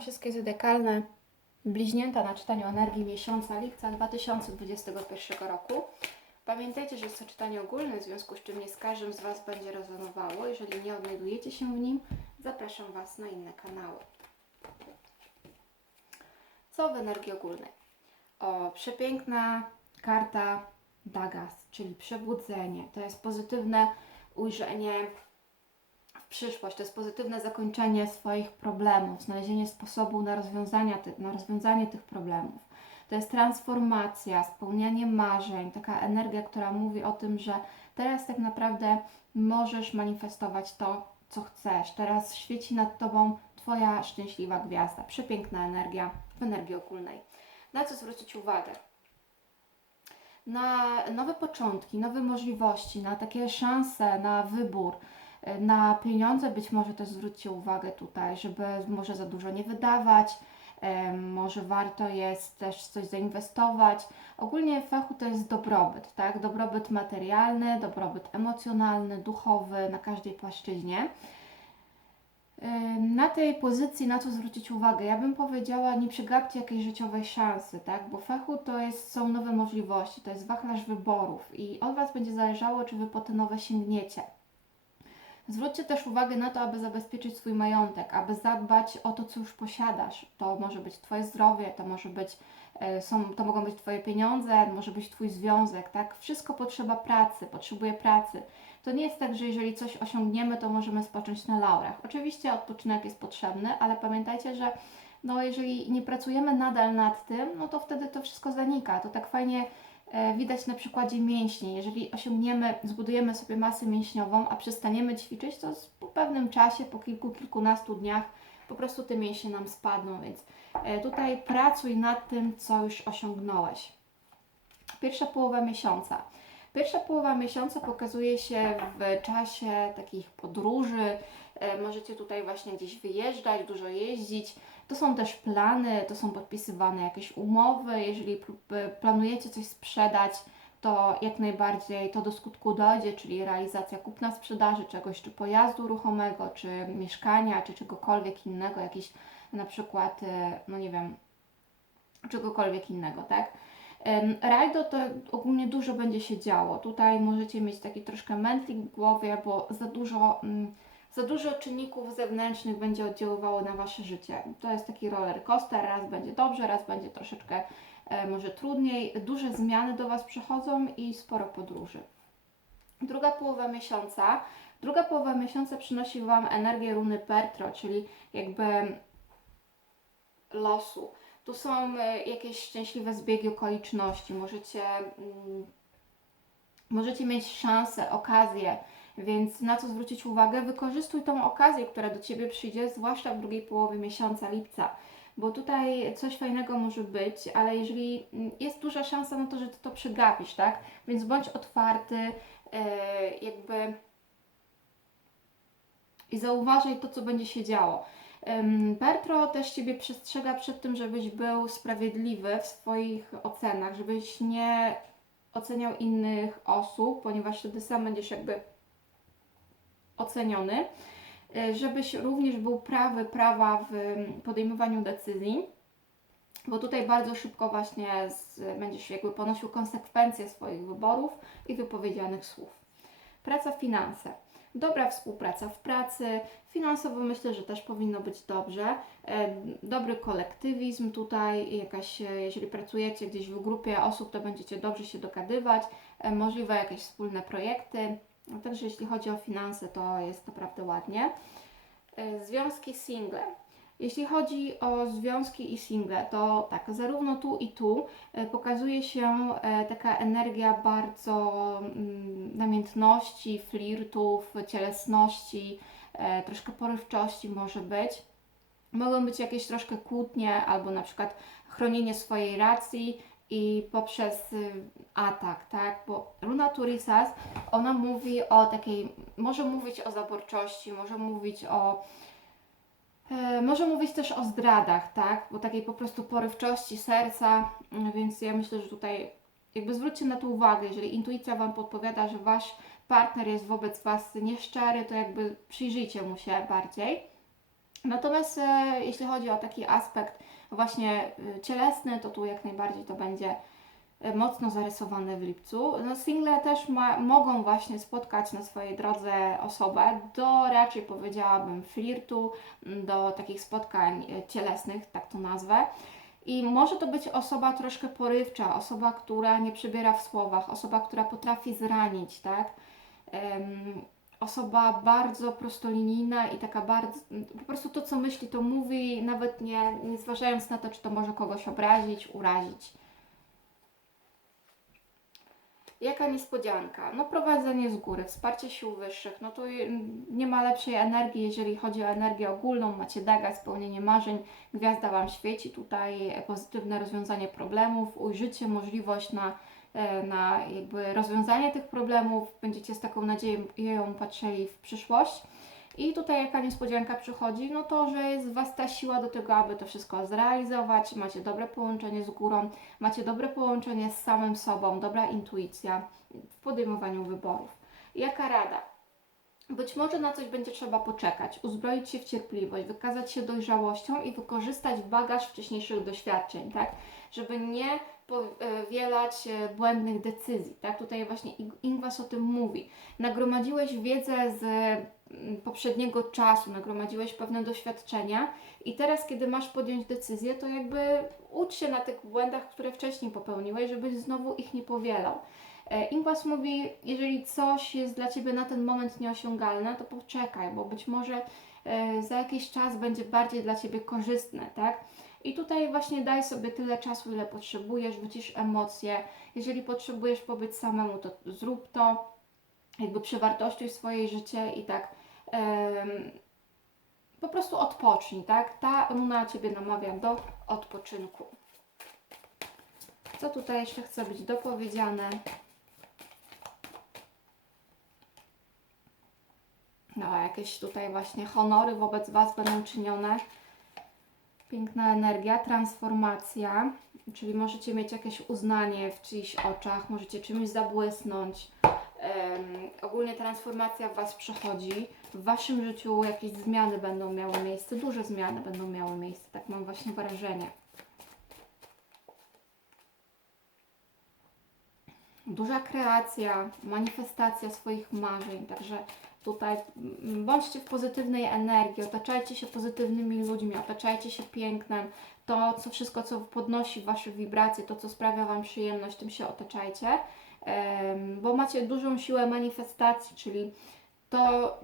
Wszystkie zodiakalne bliźnięta na czytaniu energii miesiąca lipca 2021 roku. Pamiętajcie, że jest to czytanie ogólne, w związku z czym nie z każdym z Was będzie rezonowało. Jeżeli nie odnajdujecie się w nim, zapraszam Was na inne kanały. Co w energii ogólnej? O, przepiękna karta Dagas, czyli przebudzenie. To jest pozytywne ujrzenie przyszłość. To jest pozytywne zakończenie swoich problemów, znalezienie sposobu na, ty, na rozwiązanie tych problemów. To jest transformacja, spełnianie marzeń, taka energia, która mówi o tym, że teraz tak naprawdę możesz manifestować to, co chcesz. Teraz świeci nad Tobą Twoja szczęśliwa gwiazda. Przepiękna energia w energii ogólnej. Na co zwrócić uwagę? Na nowe początki, nowe możliwości, na takie szanse, na wybór, na pieniądze być może też zwróćcie uwagę tutaj, żeby może za dużo nie wydawać, em, może warto jest też coś zainwestować. Ogólnie w fachu to jest dobrobyt, tak? Dobrobyt materialny, dobrobyt emocjonalny, duchowy na każdej płaszczyźnie. Ym, Na tej pozycji na co zwrócić uwagę? Ja bym powiedziała, nie przegapcie jakiejś życiowej szansy, tak? Bo fachu to jest, są nowe możliwości, to jest wachlarz wyborów i od Was będzie zależało, czy Wy po te nowe sięgniecie. Zwróćcie też uwagę na to, aby zabezpieczyć swój majątek, aby zadbać o to, co już posiadasz. To może być Twoje zdrowie, to może być, e, są, to mogą być Twoje pieniądze, może być Twój związek, tak? Wszystko potrzeba pracy, potrzebuje pracy. To nie jest tak, że jeżeli coś osiągniemy, to możemy spocząć na laurach. Oczywiście odpoczynek jest potrzebny, ale pamiętajcie, że no jeżeli nie pracujemy nadal nad tym, no to wtedy to wszystko zanika. To tak fajnie widać na przykładzie mięśni. Jeżeli osiągniemy, zbudujemy sobie masę mięśniową, a przestaniemy ćwiczyć, to po pewnym czasie, po kilku, kilkunastu dniach po prostu te mięśnie nam spadną, więc e, tutaj pracuj nad tym, co już osiągnąłeś. Pierwsza połowa miesiąca. Pierwsza połowa miesiąca pokazuje się w czasie takich podróży. E, Możecie tutaj właśnie gdzieś wyjeżdżać, dużo jeździć. To są też plany, to są podpisywane jakieś umowy. Jeżeli planujecie coś sprzedać, to jak najbardziej to do skutku dojdzie, czyli realizacja kupna sprzedaży czegoś, czy pojazdu ruchomego, czy mieszkania, czy czegokolwiek innego, jakiś na przykład, e, no nie wiem, czegokolwiek innego, tak? Rajdo to ogólnie dużo będzie się działo. Tutaj możecie mieć taki troszkę mętlik w głowie, bo za dużo, mm, za dużo czynników zewnętrznych będzie oddziaływało na Wasze życie. To jest taki roller coaster, raz będzie dobrze, raz będzie troszeczkę e, może trudniej. Duże zmiany do Was przychodzą i sporo podróży. Druga połowa miesiąca. Druga połowa miesiąca przynosi Wam energię runy Pertro, czyli jakby losu. Tu są e, jakieś szczęśliwe zbiegi okoliczności. Możecie, mm, możecie mieć szansę, okazję, więc na co zwrócić uwagę? Wykorzystuj tą okazję, która do Ciebie przyjdzie, zwłaszcza w drugiej połowie miesiąca lipca. Bo tutaj coś fajnego może być, ale jeżeli mm, jest duża szansa na to, że Ty to przegapisz, tak? Więc bądź otwarty, e, jakby i zauważaj to, co będzie się działo. Bertro też Ciebie przestrzega przed tym, żebyś był sprawiedliwy w swoich ocenach, żebyś nie oceniał innych osób, ponieważ wtedy sam będziesz jakby oceniony, Y, żebyś również był prawy, prawa w podejmowaniu decyzji, bo tutaj bardzo szybko właśnie z, będziesz jakby ponosił konsekwencje swoich wyborów i wypowiedzianych słów. Praca, finanse. Dobra współpraca w pracy, finansowo myślę, że też powinno być dobrze. E, Dobry kolektywizm tutaj, jakaś, e, jeżeli pracujecie gdzieś w grupie osób, to będziecie dobrze się dogadywać, e, możliwe jakieś wspólne projekty. No, Także jeśli chodzi o finanse, to jest naprawdę ładnie. E, Związki single. Jeśli chodzi o związki i single, to tak, zarówno tu i tu e, pokazuje się e, taka energia bardzo mm, namiętności, flirtów, cielesności, troszkę porywczości może być. Mogą być jakieś troszkę kłótnie albo na przykład chronienie swojej racji i poprzez y, atak, tak? Bo Runa Turisas, ona mówi o takiej, może mówić o zaborczości, może mówić o E, Może mówić też o zdradach, tak? Bo takiej po prostu porywczości serca, mm, więc ja myślę, że tutaj jakby zwróćcie na to uwagę, jeżeli intuicja Wam podpowiada, że Wasz partner jest wobec Was nieszczery, to jakby przyjrzyjcie mu się bardziej. Natomiast e, jeśli chodzi o taki aspekt właśnie e, cielesny, to tu jak najbardziej to będzie mocno zarysowane w lipcu. No, single też ma, mogą właśnie spotkać na swojej drodze osobę do raczej powiedziałabym flirtu, m, do takich spotkań e, cielesnych, tak to nazwę. I może to być osoba troszkę porywcza, osoba, która nie przybiera w słowach, osoba, która potrafi zranić, tak? Em, osoba bardzo prostolinijna i taka bardzo, po prostu to co myśli, to mówi, nawet nie, nie zważając na to, czy to może kogoś obrazić, urazić. Jaka niespodzianka? No prowadzenie z góry, wsparcie sił wyższych, no tu nie ma lepszej energii, jeżeli chodzi o energię ogólną, macie daga, spełnienie marzeń, gwiazda Wam świeci, tutaj pozytywne rozwiązanie problemów, ujrzycie możliwość na, e, na jakby rozwiązanie tych problemów, będziecie z taką nadzieją patrzyli w przyszłość. I tutaj jaka niespodzianka przychodzi, no to, że jest w Was ta siła do tego, aby to wszystko zrealizować, macie dobre połączenie z górą, macie dobre połączenie z samym sobą, dobra intuicja w podejmowaniu wyborów. Jaka rada? Być może na coś będzie trzeba poczekać, uzbroić się w cierpliwość, wykazać się dojrzałością i wykorzystać bagaż wcześniejszych doświadczeń, tak? Żeby nie powielać e, błędnych decyzji, tak? Tutaj właśnie Ingwas o tym mówi. Nagromadziłeś wiedzę z mm, poprzedniego czasu, nagromadziłeś pewne doświadczenia i teraz, kiedy masz podjąć decyzję, to jakby ucz się na tych błędach, które wcześniej popełniłeś, żebyś znowu ich nie powielał. E, Ingwas mówi, jeżeli coś jest dla Ciebie na ten moment nieosiągalne, to poczekaj, bo być może e, za jakiś czas będzie bardziej dla Ciebie korzystne, tak? I tutaj właśnie daj sobie tyle czasu, ile potrzebujesz, wycisz emocje. Jeżeli potrzebujesz pobyć samemu, to zrób to, jakby przewartościuj swoje życie i tak po prostu odpocznij, tak? Ta runa Ciebie namawia do odpoczynku. Co tutaj jeszcze chce być dopowiedziane? No, jakieś tutaj właśnie honory wobec Was będą czynione. Piękna energia, transformacja, czyli możecie mieć jakieś uznanie w czyichś oczach, możecie czymś zabłysnąć. Um, ogólnie transformacja w Was przychodzi. W Waszym życiu jakieś zmiany będą miały miejsce, duże zmiany będą miały miejsce, tak mam właśnie wrażenie. Duża kreacja, manifestacja swoich marzeń, także tutaj mm, bądźcie w pozytywnej energii, otaczajcie się pozytywnymi ludźmi, otaczajcie się pięknem, to co wszystko, co podnosi Wasze wibracje, to co sprawia Wam przyjemność, tym się otaczajcie, bo macie dużą siłę manifestacji, czyli to,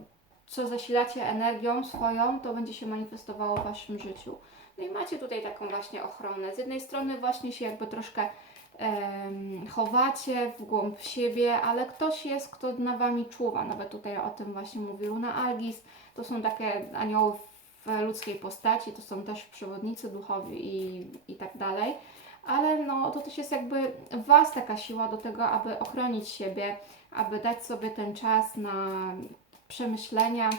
co zasilacie energią swoją, to będzie się manifestowało w Waszym życiu. No i macie tutaj taką właśnie ochronę. Z jednej strony właśnie się jakby troszkę chowacie w głąb siebie, ale ktoś jest, kto na Wami czuwa. Nawet tutaj o tym właśnie mówi Luna Algis. To są takie anioły w ludzkiej postaci, to są też przewodnicy duchowi i, i tak dalej. Ale no, to też jest jakby Was taka siła do tego, aby ochronić siebie, aby dać sobie ten czas na przemyślenia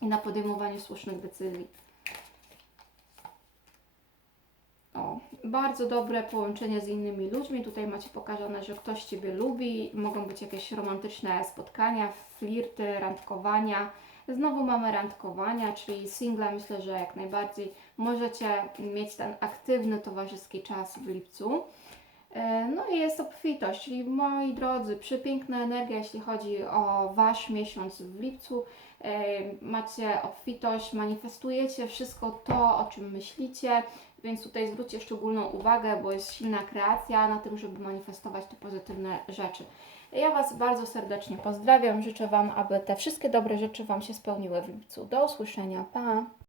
i na podejmowanie słusznych decyzji. O, bardzo dobre połączenie z innymi ludźmi. Tutaj macie pokazane, że ktoś Ciebie lubi. Mogą być jakieś romantyczne spotkania, flirty, randkowania. Znowu mamy randkowania, czyli single. Myślę, że jak najbardziej możecie mieć ten aktywny towarzyski czas w lipcu. E, no i jest obfitość, czyli moi drodzy, przepiękna energia, jeśli chodzi o Wasz miesiąc w lipcu. E, macie obfitość, manifestujecie wszystko to, o czym myślicie, więc tutaj zwróćcie szczególną uwagę, bo jest silna kreacja na tym, żeby manifestować te pozytywne rzeczy. Ja Was bardzo serdecznie pozdrawiam, życzę Wam, aby te wszystkie dobre rzeczy Wam się spełniły w lipcu. Do usłyszenia, pa!